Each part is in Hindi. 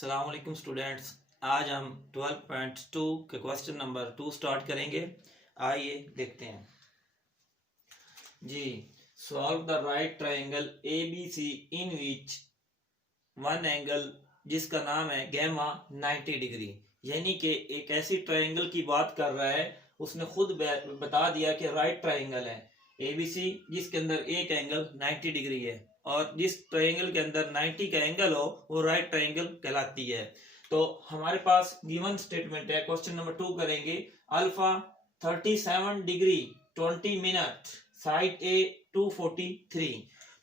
अस्सलाम वालेकुम स्टूडेंट्स। आज हम 12.2 के क्वेश्चन नंबर 2 स्टार्ट करेंगे। आइए देखते हैं जी। Solve the right triangle A B C in which one angle जिसका नाम है गैमा 90 डिग्री, यानी कि एक ऐसी ट्रायंगल की बात कर रहा है। उसने खुद बता दिया कि राइट ट्रायंगल है एबीसी जिसके अंदर एक एंगल 90 डिग्री है, और जिस ट्रायंगल के अंदर 90 का एंगल हो वो राइट ट्रायंगल कहलाती है। तो हमारे पास गिवन स्टेटमेंट है। क्वेश्चन नंबर 2 करेंगे। अल्फा 37 डिग्री 20 मिनट, साइड ए 243।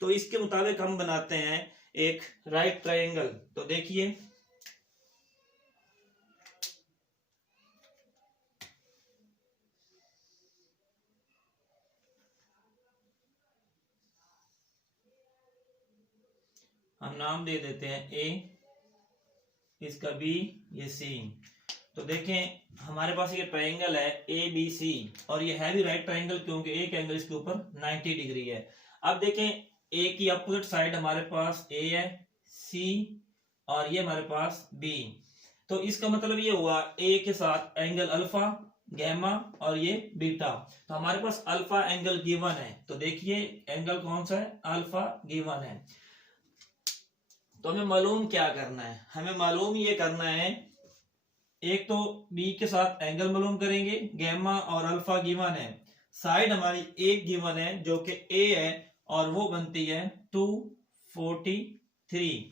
तो इसके मुताबिक हम बनाते हैं एक राइट ट्रायंगल। तो देखिए हम नाम दे देते हैं ए, इसका बी, ये सी। तो देखें हमारे पास ये ट्रायंगल है ए बी सी, और ये है भी राइट ट्रायंगल क्योंकि एक एंगल इसके ऊपर 90 डिग्री है। अब देखें ए की अपोजिट साइड हमारे पास ए है, सी, और ये हमारे पास बी। तो इसका मतलब ये हुआ ए के साथ एंगल अल्फा, गैमा और ये बीटा। तो हमारे पास अल्फा एंगल गिवन है। तो देखिए एंगल कौन सा है, अल्फा गिवन है। तो हमें मालूम क्या करना है, हमें मालूम ये करना है, एक तो बी के साथ एंगल मालूम करेंगे, गैमा और अल्फा गिवन है। साइड हमारी एक गिवन है जो कि ए है, और वो बनती है 243।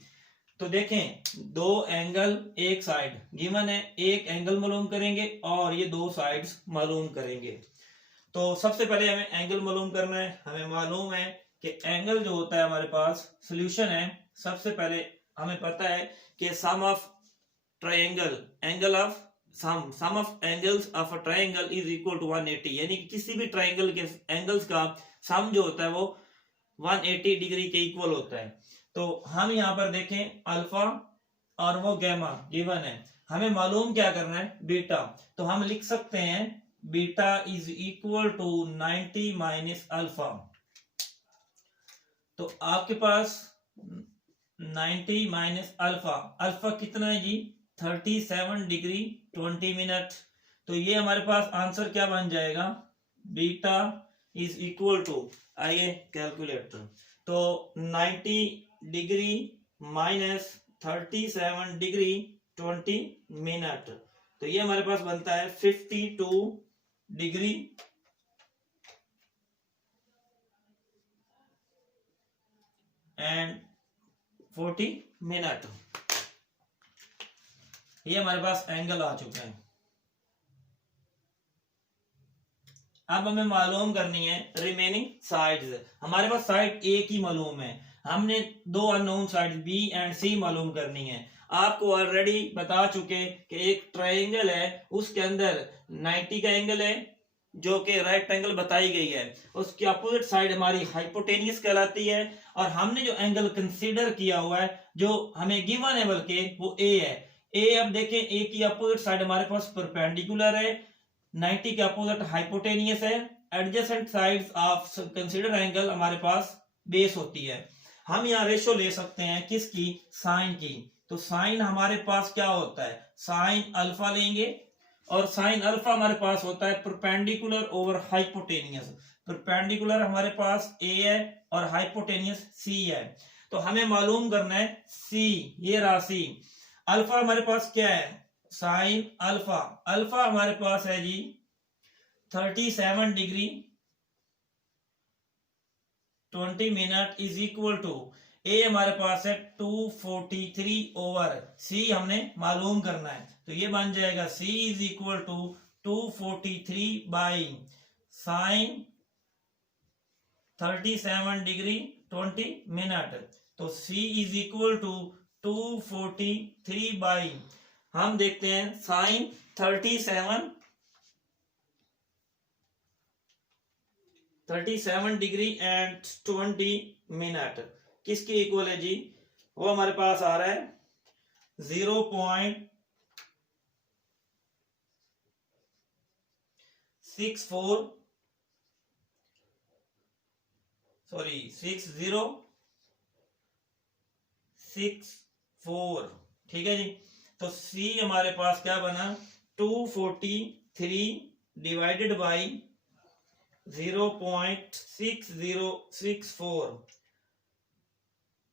तो देखें दो एंगल एक साइड गिवन है, एक एंगल मालूम करेंगे और ये दो साइड्स मालूम करेंगे। तो सबसे पहले हमें एंगल मालूम करना है। हमें मालूम है कि एंगल जो होता है हमारे पास सोल्यूशन है। सबसे पहले हमें पता है कि sum of triangle angle of sum of angles of a triangle is equal to 180, यानी कि किसी भी ट्रायंगल के एंगल्स का सम जो होता है वो 180 डिग्री के इक्वल होता है। तो हम यहाँ पर देखें अल्फा और वो गैमा गिवन है, हमें मालूम क्या करना है, बीटा। तो हम लिख सकते हैं beta is equal to 90 minus alpha. तो आपके पास 90 माइनस अल्फा, अल्फा कितना है जी, 37 डिग्री 20 मिनट। तो ये हमारे पास आंसर क्या बन जाएगा, बीटा इज इक्वल टू, आइए कैलकुलेटर। तो 90 डिग्री माइनस 37 डिग्री 20 मिनट, तो ये हमारे पास बनता है 52 डिग्री एंड 40 मिनट। ये हमारे पास एंगल आ चुके हैं। अब हमें मालूम करनी है रिमेनिंग साइड्स। हमारे पास साइड ए की मालूम है, हमने दो अननोन साइड बी एंड सी मालूम करनी है। आपको ऑलरेडी बता चुके कि एक ट्रायंगल है, उसके अंदर 90 का एंगल है जो कि राइट ट्रायंगल बताई गई है। उसकी अपोजिट साइड हमारी हाइपोटेनियस कहलाती है, और हमने जो एंगल कंसीडर किया हुआ है जो हमें गिवन है बल्कि वो ए है। ए, अब देखें ए की अपोजिट साइड हमारे पास परपेंडिकुलर है, 90 के अपोजिट हाइपोटेनियस है, adjacent sides of consider angle हमारे पास बेस होती है। हम यहाँ रेशो ले सकते हैं किसकी, साइन की। तो साइन हमारे पास क्या होता है, साइन अल्फा लेंगे, और साइन अल्फा हमारे पास होता है परपेंडिकुलर ओवर हाइपोटेनियस। परपेंडिकुलर हमारे पास ए है और हाइपोटेनियस सी है। तो हमें मालूम करना है सी, ये राशि अल्फा हमारे पास क्या है, साइन अल्फा। अल्फा हमारे पास है जी 37 degree 20 minute is equal to, A हमारे पास है 243 ओवर सी हमने मालूम करना है। तो ये बन जाएगा C is equal to 243 by sine 37 degree 20 minute. तो C is equal to 243 by, हम देखते हैं साइन 37 डिग्री एंड 20 मिनट किसके इक्वल है जी, वो हमारे पास आ रहा है 0.64 6064 ठीक है जी। तो सी हमारे पास क्या बना, 243 डिवाइडेड बाई 0.6064,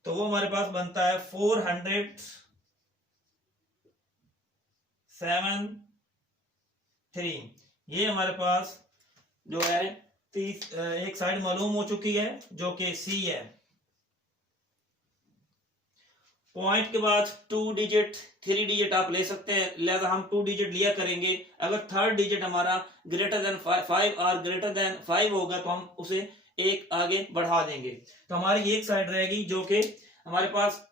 तो वो हमारे पास बनता है 473। ये हमारे पास जो है एक साइड मालूम हो चुकी है जो कि सी है। पॉइंट के बाद 2 डिजिट 3 डिजिट आप ले सकते हैं, लिहाजा हम 2 डिजिट लिया करेंगे। अगर थर्ड डिजिट हमारा ग्रेटर देन 5 और ग्रेटर देन 5 होगा तो हम उसे एक आगे बढ़ा देंगे। तो हमारी एक साइड रहेगी जो कि हमारे पास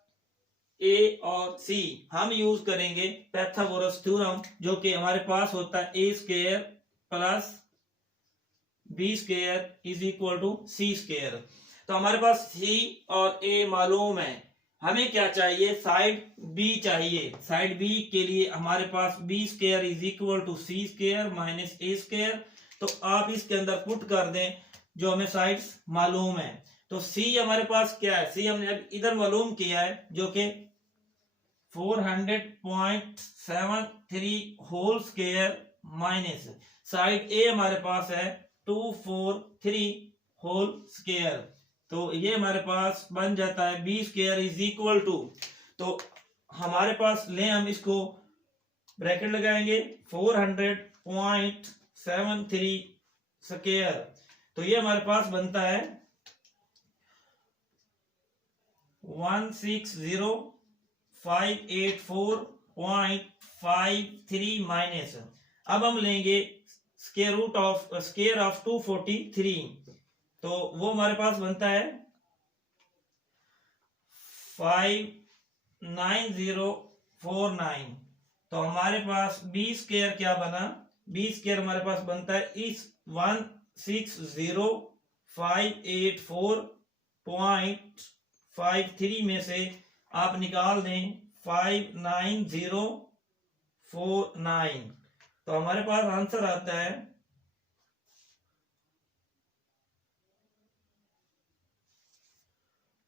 ए और सी। हम यूज करेंगे पाइथागोरस थ्योरम, जो कि हमारे पास होता है A square plus B square is equal to C square. तो हमारे पास सी और ए मालूम है, हमें क्या चाहिए, साइड बी चाहिए। साइड बी के लिए हमारे पास B square is equal to C square minus A square. तो आप इसके अंदर पुट कर दें जो हमें साइड्स मालूम है। तो सी हमारे पास क्या है, सी हमने इधर मालूम किया है जो कि 400.73 होल स्क्वायर माइनस साइड ए हमारे पास है 243 होल स्क्वायर। तो ये हमारे पास बन जाता है B square is equal to, तो हमारे पास ले हम इसको ब्रैकेट लगाएंगे 400.73 स्क्वायर। तो ये हमारे पास बनता है 160,584.53 माइनस, अब हम लेंगे स्क्वायर ऑफ 243, तो वो हमारे पास बनता है 59049। तो हमारे पास बी स्क्वायर क्या बना, बी स्क्वायर हमारे पास बनता है इस 160,584.53 में से आप निकाल दें 59049, तो हमारे पास आंसर आता है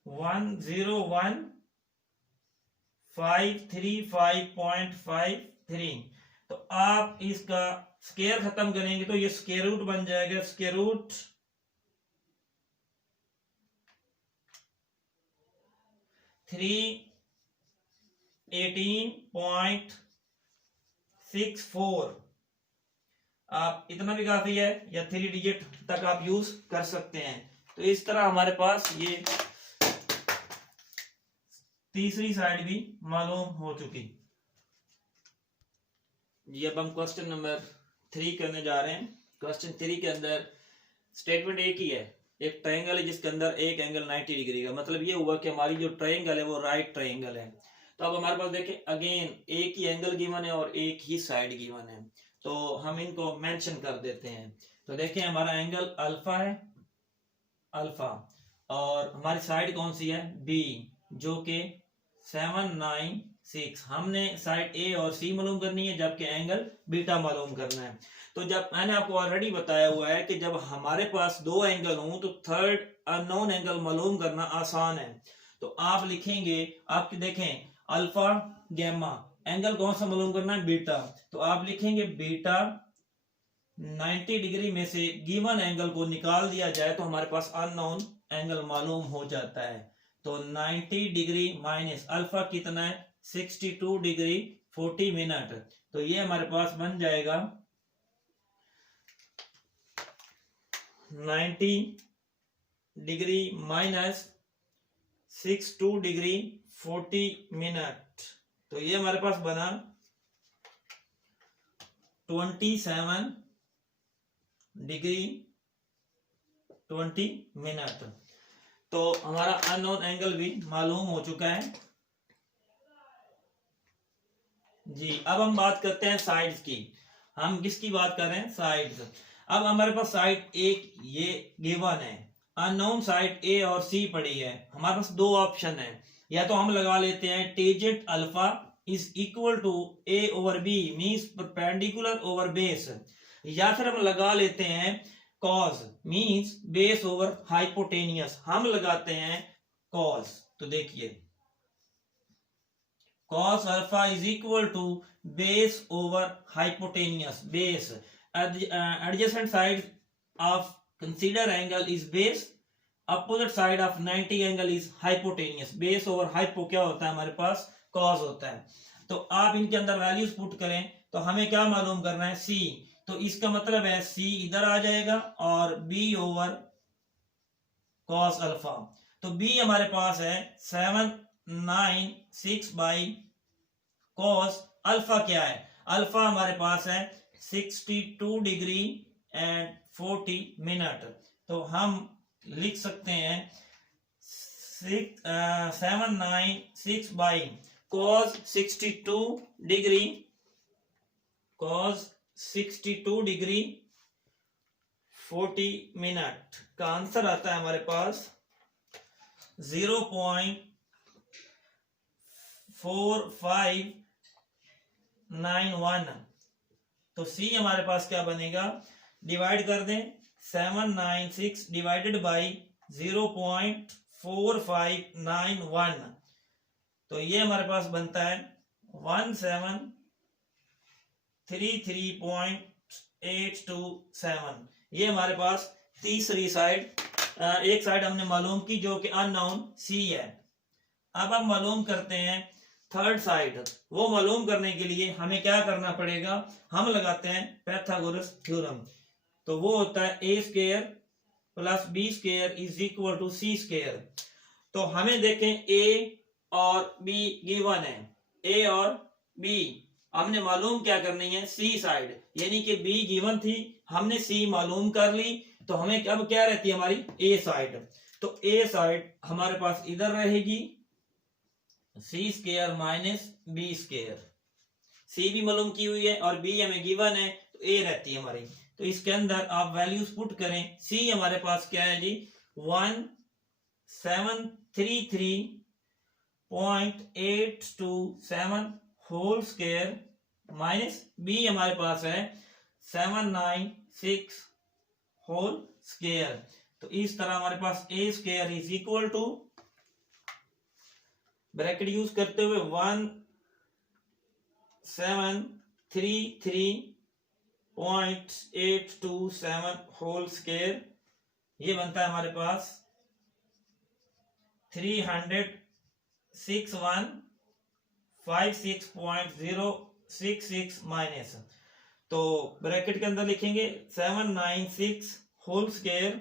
101,535.53। तो आप इसका स्क्वायर खत्म करेंगे तो ये स्क्वायर रूट बन जाएगा, स्क्वायर रूट 318.64। आप इतना भी काफी है, या 3 डिजिट तक आप यूज कर सकते हैं। तो इस तरह हमारे पास ये तीसरी साइड भी मालूम हो चुकी जी। अब हम क्वेश्चन नंबर 3 करने जा रहे हैं। क्वेश्चन 3 के अंदर स्टेटमेंट एक ही है, एक ट्रायंगल है जिसके अंदर एक एंगल 90 डिग्री का, मतलब ये हुआ कि हमारी जो ट्रायंगल है वो राइट ट्रायंगल है। तो अब हमारे पास देखें अगेन एक ही एंगल गिवन है और एक ही साइड गिवन है, तो हम इनको मेंशन कर देते हैं। तो देखें हमारा एंगल अल्फा है, अल्फा, और हमारी साइड कौन सी है, बी, जो कि 796। हमने साइड ए और सी मालूम करनी है, जबकि एंगल बीटा मालूम करना है। तो जब मैंने आपको ऑलरेडी बताया हुआ है कि जब हमारे पास दो एंगल हों तो थर्ड अननोन एंगल मालूम करना आसान है। तो आप लिखेंगे, आपके देखें अल्फा गैमा, एंगल कौन सा मालूम करना है, बीटा। तो आप लिखेंगे बीटा 90 डिग्री में से गिवन एंगल को निकाल दिया जाए तो हमारे पास अननोन एंगल मालूम हो जाता है। तो 90 डिग्री माइनस अल्फा कितना है, 62 डिग्री 40 मिनट। तो ये हमारे पास बन जाएगा 90 डिग्री माइनस 62 डिग्री 40 मिनट। तो ये हमारे पास बना 27 डिग्री 20 मिनट। तो हमारा अननोन एंगल भी मालूम हो चुका है जी। अब हम बात करते हैं साइड्स की। हम किसकी बात कर रहे हैं, साइड्स। अब हमारे पास साइड एक ये गिवन है, अननोन साइड ए और सी पड़ी है। हमारे पास दो ऑप्शन है, या तो हम लगा लेते हैं tangent alpha is equal to A over B means perpendicular over base, या फिर हम लगा लेते हैं cos means base over hypotenuse. हम लगाते हैं कॉस। तो देखिए cos alpha is equal to base over hypotenuse. Base adjacent side of consider angle is base, opposite side of 90 angle is hypotenuse. base over hypo क्या होता है हमारे पास, cos होता है. तो आप इनके अंदर वैल्यूज पुट करें तो हमें क्या मालूम करना है, c. तो इसका मतलब है c इधर आ जाएगा और b ओवर cos अल्फा. तो b हमारे पास है 796 बाई cos अल्फा क्या है, अल्फा हमारे पास है 62 डिग्री एंड 40 मिनट. तो हम लिख सकते हैं 796 by cos 62 degree, cos 62 degree 40 minute का आंसर आता है हमारे पास 0.4591. तो C हमारे पास क्या बनेगा, डिवाइड कर दें 796 डिवाइडेड बाई 0.4591. तो ये हमारे पास बनता है 1733.827. ये हमारे पास तीसरी साइड. एक साइड हमने मालूम की जो कि अननोन C है. अब हम मालूम करते हैं थर्ड साइड. वो मालूम करने के लिए हमें क्या करना पड़ेगा, हम लगाते हैं पाइथागोरस थ्योरम. तो वो होता है a square plus b square is equal to c square. तो हमें देखें a और b गिवन है, a और b हमने मालूम क्या करनी है, c साइड, यानी कि b गिवन थी, हमने c मालूम कर ली. तो हमें अब क्या रहती है हमारी a साइड. तो a साइड हमारे पास इधर रहेगी c square minus b square. c भी मालूम की हुई है और b हमें गिवन है, तो a रहती है हमारी. तो इसके अंदर आप वैल्यूज पुट करें. c हमारे पास क्या है जी, 1733.827 होल स्क्वायर माइनस b हमारे पास है 796 होल स्क्वायर. तो इस तरह हमारे पास a square is equal to, bracket use करते हुए 1733.827 होल स्क्वायर. ये बनता है हमारे पास 36156.066 माइनस. तो ब्रैकेट के अंदर लिखेंगे 796 होल स्क्वायर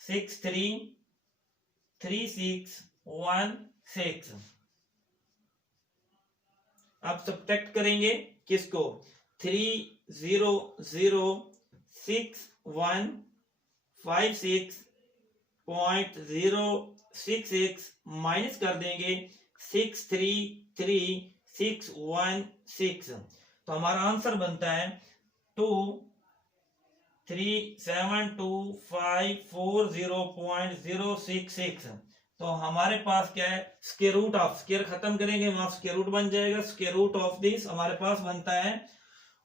633616. अब सब्ट्रैक्ट करेंगे किसको, 3006156.066 माइनस कर देंगे 633616. तो हमारा आंसर बनता है 2372540.066. तो हमारे पास क्या है, स्क्वायर रूट ऑफ, स्क्वायर खत्म करेंगे वहां स्क्वायर रूट बन जाएगा. स्क्वायर रूट ऑफ दिस हमारे पास बनता है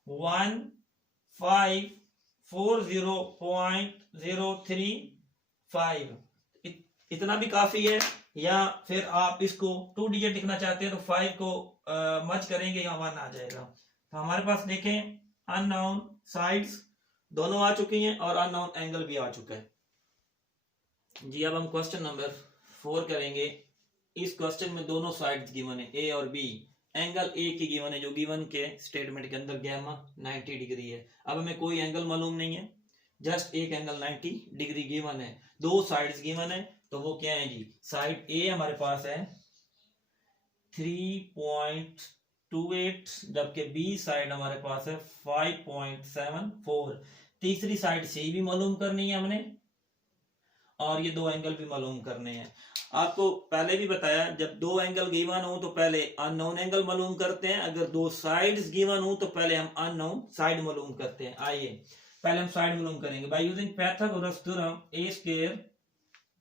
1540.035. इतना भी काफी है. या फिर आप इसको 2 डिजिट लिखना चाहते हैं तो 5 को मर्ज करेंगे या 1 आ जाएगा. तो हमारे पास देखें अननोन साइड्स दोनों आ चुकी हैं और अननोन एंगल भी आ चुका है जी. अब हम क्वेश्चन नंबर 4 करेंगे. इस क्वेश्चन में दोनों साइड्स गिवन है, ए और बी. एंगल ए की गिवन है जो गिवन के स्टेटमेंट के अंदर गैमा 90 डिग्री है. अब हमें कोई एंगल मालूम नहीं है, जस्ट एक एंगल 90 डिग्री गिवन है. दो साइड्स गिवन है, तो वो क्या है जी, साइड ए हमारे पास है 3.28 जबकि बी साइड हमारे पास है 5.74. तीसरी साइड सी भी मालूम करनी है हमने और ये दो एंगल भी मालूम करने हैं. आपको पहले भी बताया जब दो एंगल गिवन हो तो पहले अननोन एंगल मालूम करते हैं, अगर दो साइड्स गिवन हो तो पहले हम अननोन साइड मालूम करते हैं. आइए पहले हम साइड मालूम करेंगे by using Pythagoras theorem. a square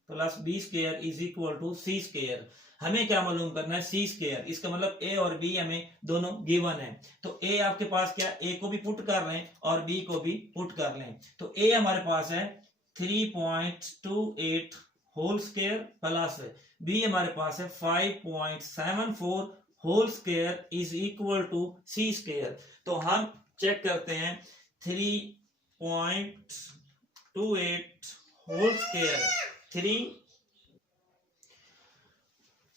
plus b square is equal to c square. हमें क्या मालूम करना है, c स्क्वायर. इसका मतलब a और b हमें दोनों गिवन है. तो a आपके पास क्या, a को भी पुट कर लें और b को भी पुट कर लें. तो a हमारे पास है 3.28 होल स्क्वायर प्लस बी हमारे पास है 5.74 whole square is equal to C square. तो हम चेक करते हैं 3.28 होल स्क्वायर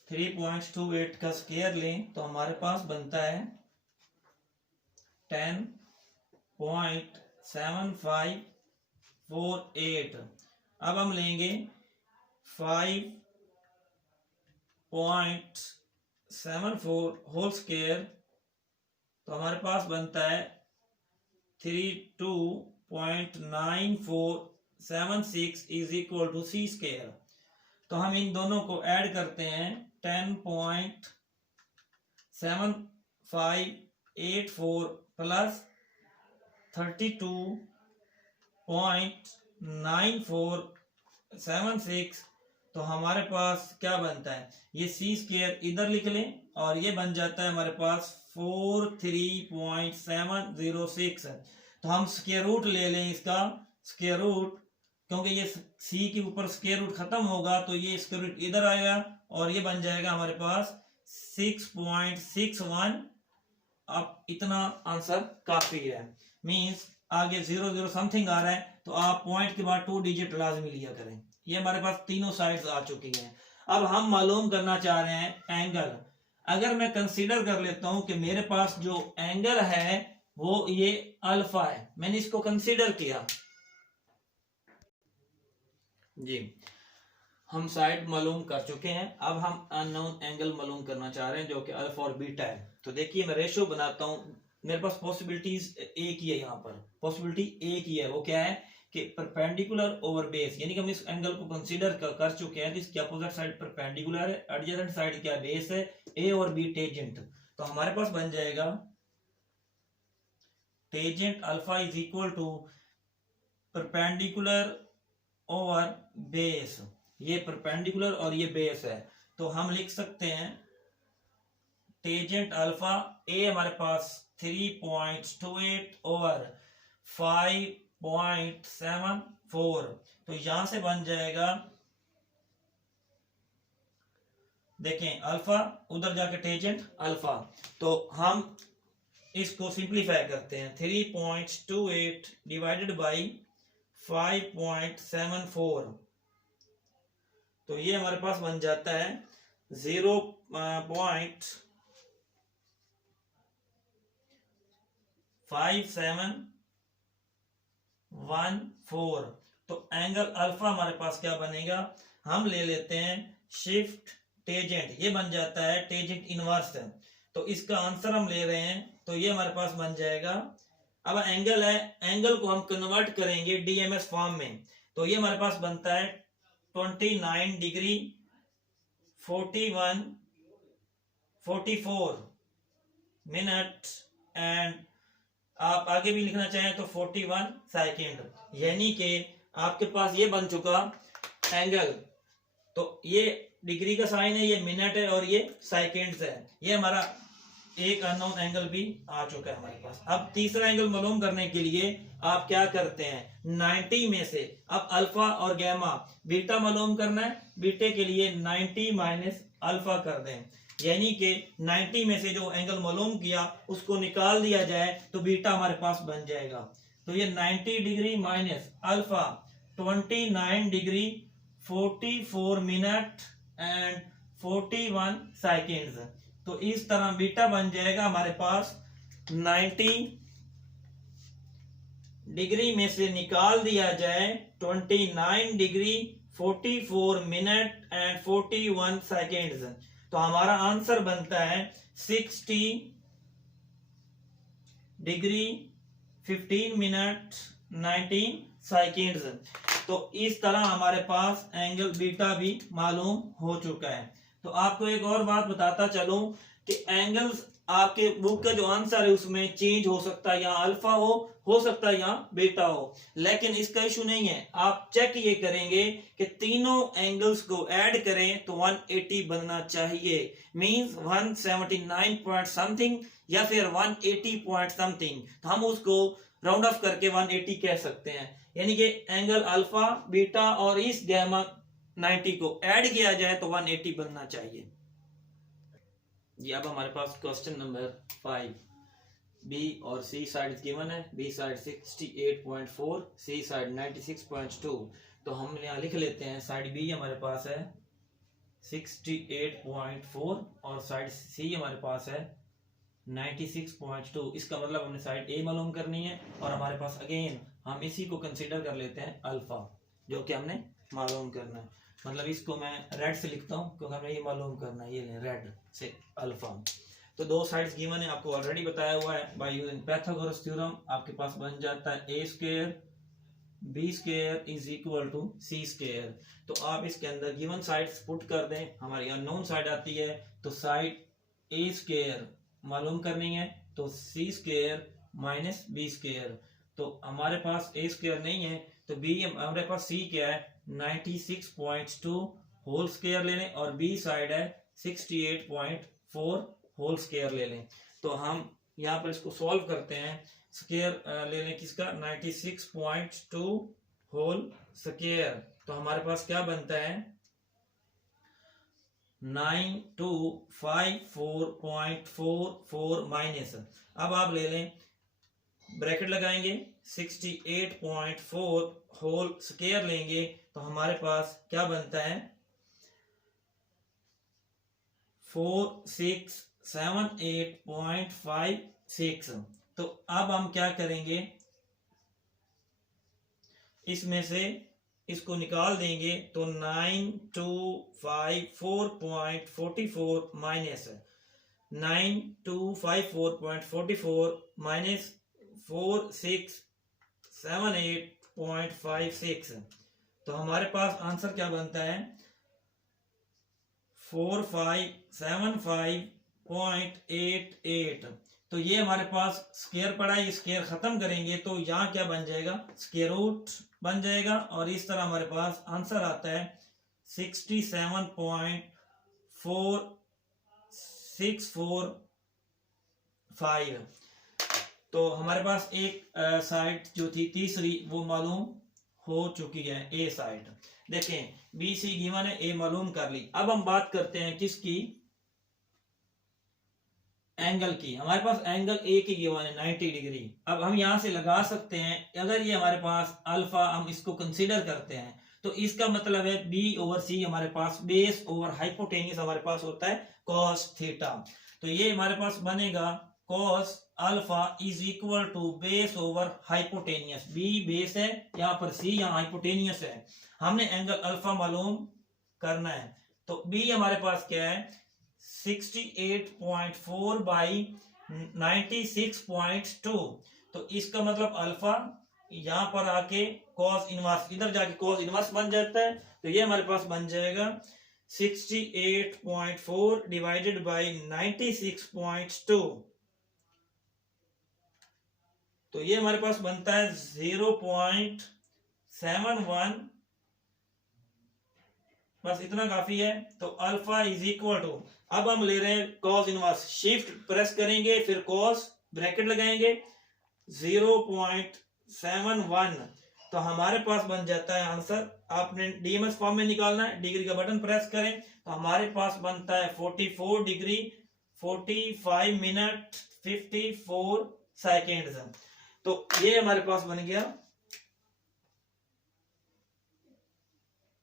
3.28 का स्क्वायर लें तो हमारे पास बनता है 10.7548। अब हम लेंगे 5.74 होल स्क्वायर तो हमारे पास बनता है 32.9476 is equal to C square. तो हम इन दोनों को ऐड करते हैं 10.7584 प्लस 32.9476 तो हमारे पास क्या बनता है, ये सी स्क्वायर इधर लिख लें और ये बन जाता है हमारे पास 43.706। तो हम स्क्वायर रूट ले लें इसका स्क्वायर रूट, क्योंकि ये सी के ऊपर स्क्वायर रूट खत्म होगा तो ये स्क्वायर रूट इधर आएगा और ये बन जाएगा हमारे पास 6.61। अब इतना आंसर काफी है, मींस आगे 0 समथिंग आ रहा है तो आप पॉइंट के बाद 2 डिजिट लाजमी लिया करें। ये हमारे पास तीनों साइड्स आ चुकी हैं। अब हम मालूम करना चाह रहे हैं एंगल। अगर मैं कंसीडर कर लेता हूं कि मेरे पास जो एंगल है वो ये अल्फा है, मैंने इसको कंसीडर किया जी, हम साइड मालूम कर चुके हैं। अब हम अननोन एंगल मालूम करना चाह रहे हैं जो कि अल्फा और बीटा है। तो देखिए मैं रेशियो बनाता हूं, मेरे पास पॉसिबिलिटीज एक ही है, यहाँ पर पॉसिबिलिटी एक ही है, वो क्या है कि परपेंडिकुलर ओवर बेस, यानी कि हम इस एंगल को कंसीडर कर चुके हैं। इसकी अपोजिट साइड परपेंडिकुलर है, एडजेसेंट साइड क्या बेस है, ए और बी टेंजेंट। तो हमारे पास बन जाएगा tangent alpha is equal to perpendicular over base, ये परपेंडिकुलर और ये बेस है। तो हम लिख सकते हैं टेंजेंट अल्फा ए हमारे पास 3.28 ओवर 5.74, तो यहां से बन जाएगा, देखें अल्फा उधर जाके टेंजेंट अल्फा, तो हम इसको सिंप्लीफाई करते हैं 3.28 डिवाइडेड बाई 5.74, तो ये हमारे पास बन जाता है 0.5714। तो एंगल अल्फा हमारे पास क्या बनेगा, हम ले लेते हैं शिफ्ट टेंजेंट, ये बन जाता है टेंजेंट इनवर्स है। तो इसका आंसर हम ले रहे हैं तो ये हमारे पास बन जाएगा। अब एंगल है, एंगल को हम कन्वर्ट करेंगे डीएमएस फॉर्म में, तो ये हमारे पास बनता है 29 डिग्री 44 मिनट एंड आप आगे भी लिखना चाहें तो 41 सेकेंड, यानी कि आपके पास ये बन चुका एंगल। तो ये डिग्री का साइन है, ये मिनट है और ये सेकेंड्स है, ये हमारा एक अननोन एंगल भी आ चुका है हमारे पास। अब तीसरा एंगल मालूम करने के लिए आप क्या करते हैं, 90 में से अब अल्फा और गैमा बीटा मालूम करना है, बीटे के लिए 90 माइनस अल्फा कर दें, यानी कि 90 में से जो एंगल मालूम किया उसको निकाल दिया जाए तो बीटा हमारे पास बन जाएगा। तो ये 90 degree minus alpha 29 degree 44 minute and 41 seconds, तो इस तरह बीटा बन जाएगा हमारे पास 90 डिग्री में से निकाल दिया जाए 29 डिग्री 44 मिनट एंड 41 सेकेंड्स, तो हमारा आंसर बनता है 60 डिग्री 15 मिनट 19 सेकेंड्स। तो इस तरह हमारे पास एंगल बीटा भी मालूम हो चुका है। तो आपको एक और बात बताता चलूं कि एंगल्स आपके बुक का जो आंसर है उसमें चेंज हो सकता है, यहाँ अल्फा हो सकता है यहाँ बीटा हो, लेकिन इसका इशू नहीं है। आप चेक ये करेंगे कि तीनों एंगल्स को ऐड करें तो 180 बनना चाहिए, मींस 179 पॉइंट समथिंग या फिर 180 पॉइंट समथिंग, तो हम उसको राउंड ऑफ करके 180 कह सकते हैं। यानी कि एंगल अल्फा बीटा और इस गैमा 90 को ऐड किया जाए तो 180 बनना चाहिए। जी अब हमारे पास क्वेश्चन नंबर 5, बी और सी साइड गिवन है। बी साइड 68.4, सी साइड 96.2। तो हम यहाँ लिख लेते हैं साइड बी हमारे पास है 68.4 और साइड सी हमारे पास है 96.2। इसका मतलब हमने साइड ए मालूम करनी है और हमारे पास अगेन हम इसी को कंसीडर कर लेते हैं अल्फा, जो कि हमने मालूम करना है। मतलब इसको मैं रेड से लिखता हूँ क्योंकि हमें ये मालूम करना है, ये रेड से अल्फा। तो दो साइड्स गिवन है, आपको ऑलरेडी बताया हुआ है बाय यूजिंग पाइथागोरस थ्योरम। आपके पास बन जाता है A square B square is equal to C square. तो आप इसके अंदर गिवन साइड्स पुट कर दें, हमारी अननोन साइड आती है तो साइड ए स्क्वायर मालूम करनी है तो सी स्क्वायर माइनस बी स्क्वायर। तो हमारे पास ए स्क्वायर नहीं है तो बी, हमारे पास सी क्या है 96.2 होल स्क्वायर ले लें और बी साइड है 68.4 होल स्क्वायर ले लें। तो हम यहाँ पर इसको सॉल्व करते हैं। स्क्वायर ले लें किसका 96.2 होल स्क्वायर। तो हमारे पास क्या बनता है 9254.44 माइनस, अब आप ले लें ब्रैकेट लगाएंगे 68.4 होल स्क्वायर लेंगे तो हमारे पास क्या बनता है 4678.56। तो अब हम क्या करेंगे, इसमें से इसको निकाल देंगे तो 9254.44 माइनस 9254.44 माइनस 4678.56। तो हमारे पास आंसर क्या बनता है 4575.88। तो ये हमारे पास स्क्वायर पड़ा है, ये स्क्वायर खत्म करेंगे तो यहाँ क्या बन जाएगा स्क्वायर रूट बन जाएगा और इस तरह हमारे पास आंसर आता है 67.4645। तो हमारे पास एक साइड जो थी तीसरी वो मालूम हो चुकी है, ए साइड। देखें बी सी गिवन है, ए मालूम कर ली। अब हम बात करते हैं किसकी, एंगल की। हमारे पास एंगल ए की गिवन है 90 डिग्री। अब हम यहां से लगा सकते हैं, अगर ये हमारे पास अल्फा हम इसको कंसीडर करते हैं तो इसका मतलब है बी ओवर सी हमारे पास बेस ओवर हाइपोटेनियस हमारे पास होता है कॉस थीटा। तो ये हमारे पास बनेगा cos alpha is equal to base over hypotenuse. B base है यहाँ पर, सी यहाँ हाइपोटेनियस है। हमने एंगल अल्फा मालूम करना है तो बी हमारे पास क्या है 68.4 बाई 96.2। तो इसका मतलब अल्फा यहाँ पर आके कॉस इनवर्स, इधर जाके कॉस इनवर्स बन जाता है। तो ये हमारे पास बन जाएगा 68.4 डिवाइडेड बाई 96.2। तो ये हमारे पास बनता है 0.71, बस इतना काफी है। तो अल्फा इज इक्वल टू, अब हम ले रहे हैं कॉस इनवर्स, शिफ्ट प्रेस करेंगे फिर कॉस ब्रैकेट लगाएंगे 0.71। तो हमारे पास बन जाता है आंसर, आपने डीएमएस फॉर्म में निकालना है, डिग्री का बटन प्रेस करें तो हमारे पास बनता है 44 डिग्री 45 मिनट 54 सेकेंड्स। तो ये हमारे पास बन गया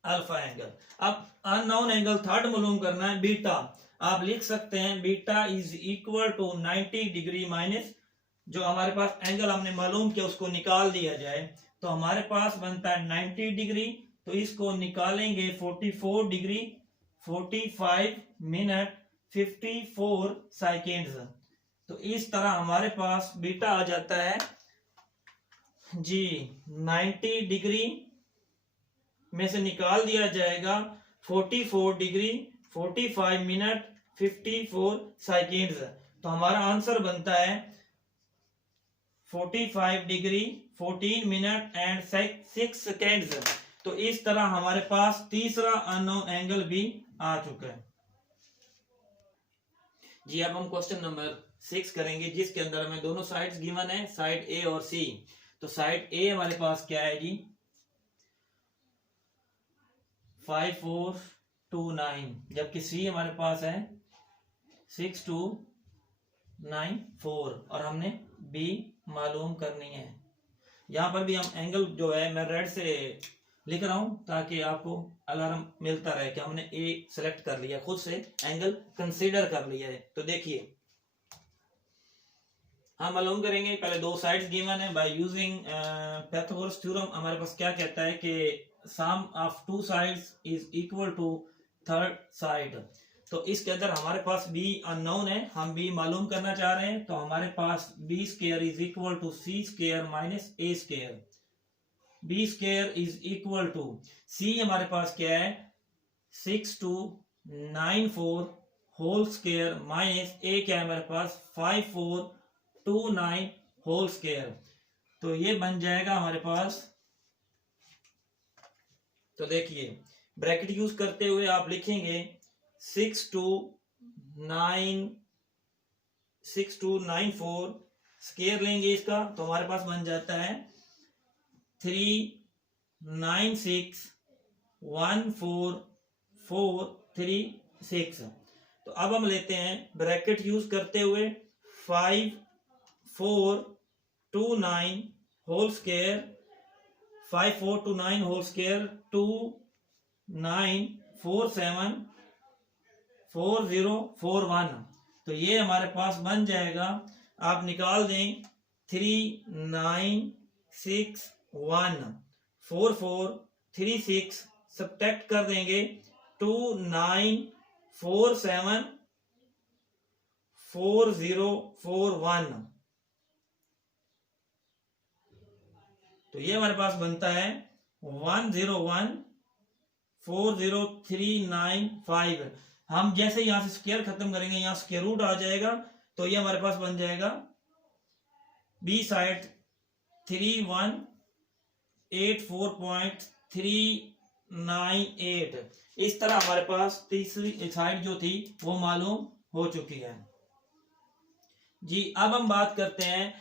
अल्फा एंगल। अब अननोन एंगल थर्ड मालूम करना है बीटा। आप लिख सकते हैं beta is equal to 90 degree minus जो हमारे पास एंगल हमने मालूम किया उसको निकाल दिया जाए तो हमारे पास बनता है 90 डिग्री। तो इसको निकालेंगे 44 डिग्री 45 मिनट 54 सेकेंड्स। तो इस तरह हमारे पास बीटा आ जाता है जी 90 डिग्री में से निकाल दिया जाएगा 44 डिग्री 45 मिनट 54 सेकेंड्स। तो हमारा आंसर बनता है 45 डिग्री 14 मिनट एंड 6 सेकेंड्स। तो इस तरह हमारे पास तीसरा अननोन एंगल भी आ चुका है जी। अब हम क्वेश्चन नंबर 6 करेंगे जिसके अंदर हमें दोनों साइड्स गिवन है, साइड ए और सी। तो साइड ए हमारे पास क्या है जी 5429, जबकि सी हमारे पास है 6294 और हमने बी मालूम करनी है। यहाँ पर भी हम एंगल जो है मैं रेड से लिख रहा हूं ताकि आपको अलार्म मिलता रहे कि हमने ए सेलेक्ट कर लिया, खुद से एंगल कंसीडर कर लिया है। तो देखिए हम मालूम करेंगे, पहले दो साइड्स गिवन है बाय यूजिंग पाइथागोरस थ्योरम। हमारे पास क्या कहता है कि sum of two sides is equal to third side. तो इसके अंदर हमारे पास बी अननोन है, हम बी मालूम करना चाह रहे हैं। तो हमारे पास B square is equal to C square minus A square. B square is equal to C हमारे पास क्या है 6294 होल स्क्वायर माइनस ए क्या है हमारे पास 5429 होल स्क्वायर। तो ये बन जाएगा हमारे पास, तो देखिए ब्रैकेट यूज करते हुए आप लिखेंगे 6294 स्क्वायर लेंगे इसका, तो हमारे पास बन जाता है 3961446। तो अब हम लेते हैं ब्रैकेट यूज करते हुए 5429 होल स्क्वायर 5429 होल स्क्वायर 29474041। तो ये हमारे पास बन जाएगा, आप निकाल दें 39614436 सब्ट्रैक्ट कर देंगे 29474041। तो ये हमारे पास बनता है 1014039 हम जैसे यहां से स्क्वायर खत्म करेंगे यहां स्क्वायर रूट आ जाएगा। तो ये हमारे पास बन जाएगा बी साइड 3184.398। इस तरह हमारे पास तीसरी साइड जो थी वो मालूम हो चुकी है जी। अब हम बात करते हैं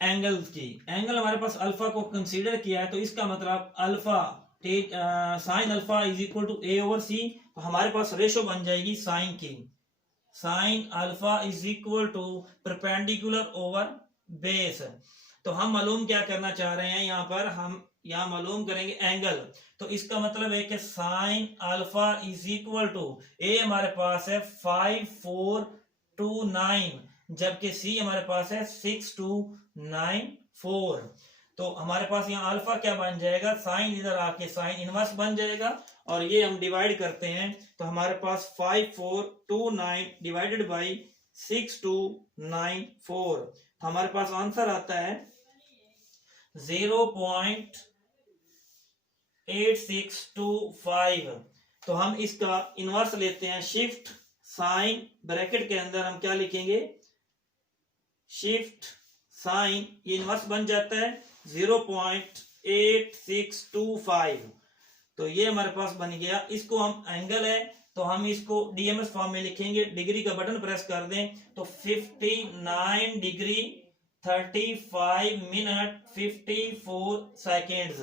एंगल्स की। एंगल हमारे पास अल्फा को कंसीडर किया है, तो इसका मतलब alpha sine alpha is equal to A over C. तो हमारे पास रेशो बन जाएगी साइन की, sine alpha is equal to perpendicular over base. तो हम मालूम क्या करना चाह रहे हैं, यहाँ पर हम यहाँ मालूम करेंगे एंगल। तो इसका मतलब है कि sine alpha is equal to A हमारे पास है 5429 जबकि सी हमारे पास है 6294। तो हमारे पास यहाँ अल्फा क्या बन जाएगा, साइन इधर आके साइन इनवर्स बन जाएगा और ये हम डिवाइड करते हैं तो हमारे पास 5429 डिवाइडेड बाई 6294। तो हमारे पास आंसर आता है 0.8625। तो हम इसका इनवर्स लेते हैं, शिफ्ट साइन ब्रैकेट के अंदर हम क्या लिखेंगे, शिफ्ट साइन, ये इनवर्स बन जाता है 0.8625। तो ये हमारे पास बन गया। इसको हम एंगल है तो हम इसको डीएमएस फॉर्म में लिखेंगे, डिग्री का बटन प्रेस कर दें तो 59 डिग्री 35 मिनट 54 सेकेंड्स।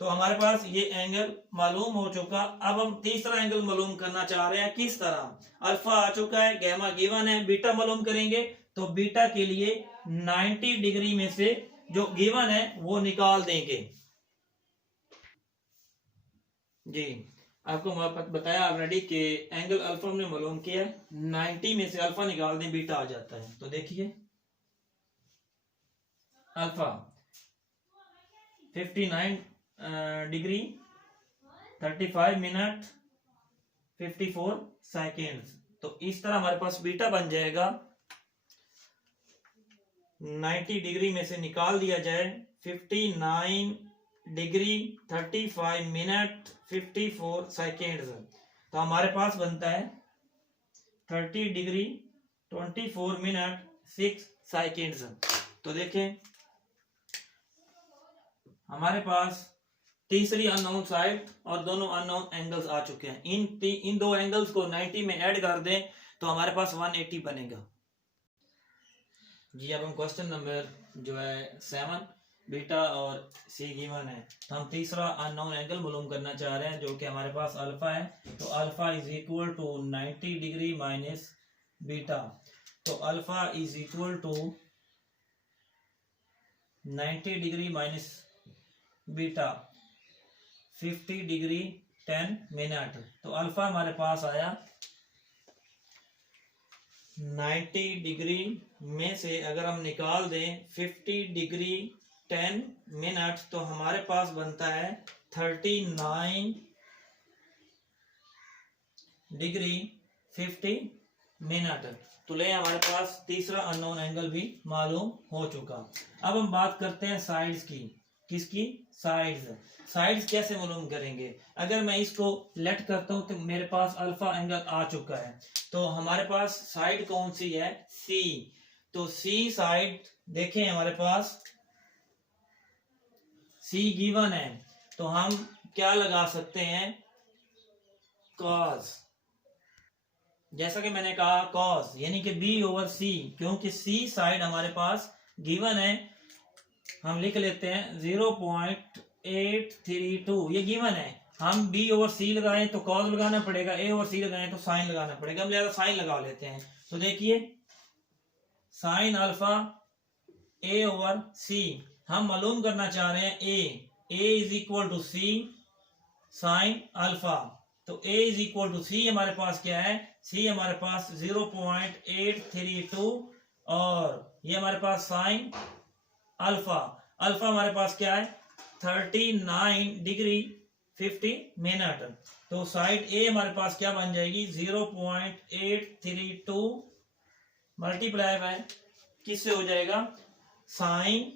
तो हमारे पास ये एंगल मालूम हो चुका। अब हम तीसरा एंगल मालूम करना चाह रहे हैं, किस तरह। अल्फा आ चुका है, गैमा गिवन है, बीटा मालूम करेंगे। तो बीटा के लिए 90 डिग्री में से जो गिवन है वो निकाल देंगे जी। आपको बताया ऑलरेडी कि एंगल अल्फा हमने मालूम किया, 90 में से अल्फा निकाल दें बीटा आ जाता है। तो देखिए अल्फा 59 डिग्री 35 मिनट 54 सेकेंड्स। तो इस तरह हमारे पास बीटा बन जाएगा, 90 डिग्री में से निकाल दिया जाए 59 डिग्री 35 मिनट 54 सेकेंड्स। तो हमारे पास बनता है 30 डिग्री 24 मिनट 6 सेकेंड्स। तो देखें हमारे पास तीसरी अननोन साइड और दोनों अननोन एंगल्स आ चुके हैं। इन दो एंगल्स को 90 में ऐड कर दें तो हमारे पास 180 बनेगा जी। अब हम क्वेश्चन नंबर जो है 7 बीटा और सी गिवन है, तो हम तीसरा अननोन एंगल मालूम करना चाह रहे हैं जो कि हमारे पास अल्फा है। तो alpha is equal to 90 degree minus beta. तो alpha is equal to 90 degree minus beta 50 degree 10 minute. तो अल्फा हमारे पास आया 90 डिग्री में से अगर हम निकाल दें 50 डिग्री 10 मिनट, तो हमारे पास बनता है 39 डिग्री 50 मिनट। तो ले हमारे पास तीसरा अननोन एंगल भी मालूम हो चुका। अब हम बात करते हैं साइड्स की। किसकी? साइड्स। साइड्स कैसे मालूम करेंगे? अगर मैं इसको लेट करता हूं तो मेरे पास अल्फा एंगल आ चुका है। तो हमारे पास साइड कौन सी है? सी। तो सी साइड देखें, हमारे पास सी गिवन है, तो हम क्या लगा सकते हैं? कॉस। जैसा कि मैंने कहा कॉस यानी कि बी ओवर सी, क्योंकि सी साइड हमारे पास गिवन है। हम लिख लेते हैं 0.832, ये गिवन है। हम बी ओवर सी लगाएं तो कॉस लगाना पड़ेगा, ए ओवर सी लगाएं तो साइन लगाना पड़ेगा। हम लिहाजा साइन लगा लेते हैं। तो देखिए sine alpha A over C, हम मालूम करना चाह रहे हैं A is equal to C sine alpha. तो A is equal to C हमारे पास क्या है? सी हमारे पास 0.832 और ये हमारे पास साइन अल्फा। अल्फा हमारे पास क्या है? 39 डिग्री 50 मिनट। तो साइड ए हमारे पास क्या बन जाएगी? 0.832 मल्टीप्लाई बाय किससे हो जाएगा? साइन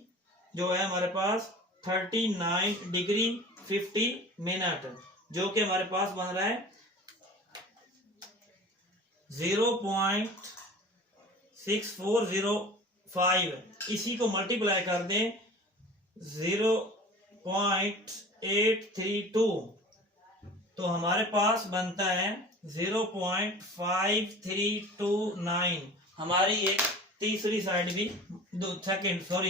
जो है हमारे पास 39 डिग्री 50 मिनट, जो कि हमारे पास बन रहा है 0.6405। इसी को मल्टीप्लाई कर दें 0.832, तो हमारे पास बनता है 0.5329। हमारी एक तीसरी साइड भी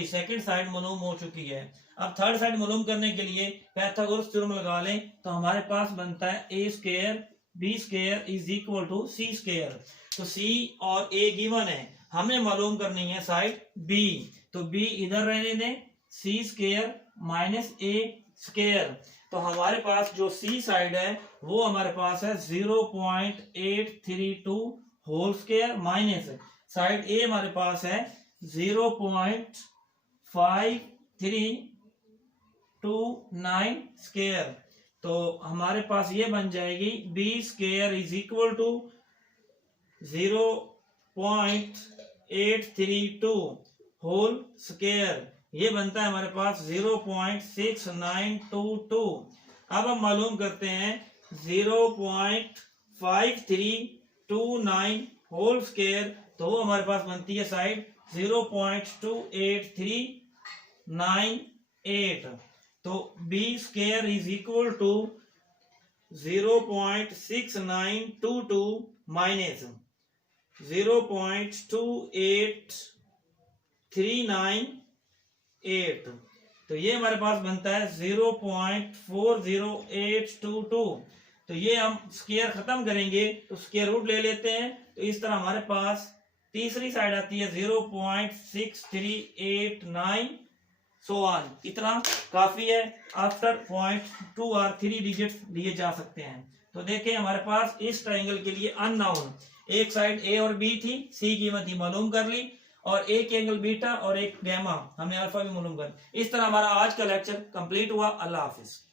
सेकंड साइड मालूम हो चुकी है। अब थर्ड साइड मालूम करने के लिए पाइथागोरस थ्योरम लगा लें, तो हमारे पास बनता है a square b square is equal to c square. तो c और a गिवन है, हमें मालूम करनी है साइड b। तो b इधर रहने दें, c square minus a square. तो हमारे पास जो c साइड है वो हमारे पास है 0.832 whole square minus side a हमारे पास है 0.5329 स्क्वायर। तो हमारे पास ये बन जाएगी b square is equal to 0.832 whole square. ये बनता है हमारे पास 0.6922। अब हम मालूम करते हैं 0.5329 होल स्क्वायर, तो वो हमारे पास बनती है साइड 0.28398। तो b square is equal to 0.6922 minus 0.28398, तो ये हमारे पास बनता है 0.40822। तो ये हम स्क्वायर खत्म करेंगे तो स्क्वायर रूट ले लेते हैं। तो इस तरह हमारे पास तीसरी साइड आती है 0.6389 सो ऑन। इतना काफी है। आफ्टर पॉइंट 2 और 3 डिजिट लिए जा सकते हैं। तो देखें हमारे पास इस ट्रायंगल के लिए अननोन एक साइड ए और बी थी, सी कीमत ही मालूम कर ली, और एक एंगल बीटा और एक गैमा हमने अल्फा भी मालूम कर। इस तरह हमारा आज का लेक्चर कंप्लीट हुआ। अल्लाह हाफिज।